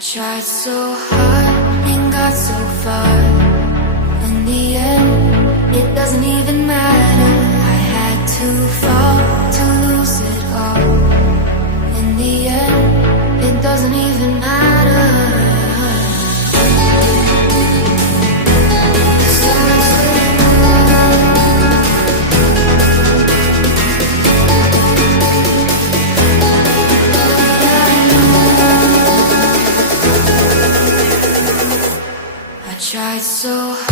Tried so hard and got so far. In the end, it doesn't even matter. I had to fall to lose it all. In the end, it doesn't even matter. Tried so hard.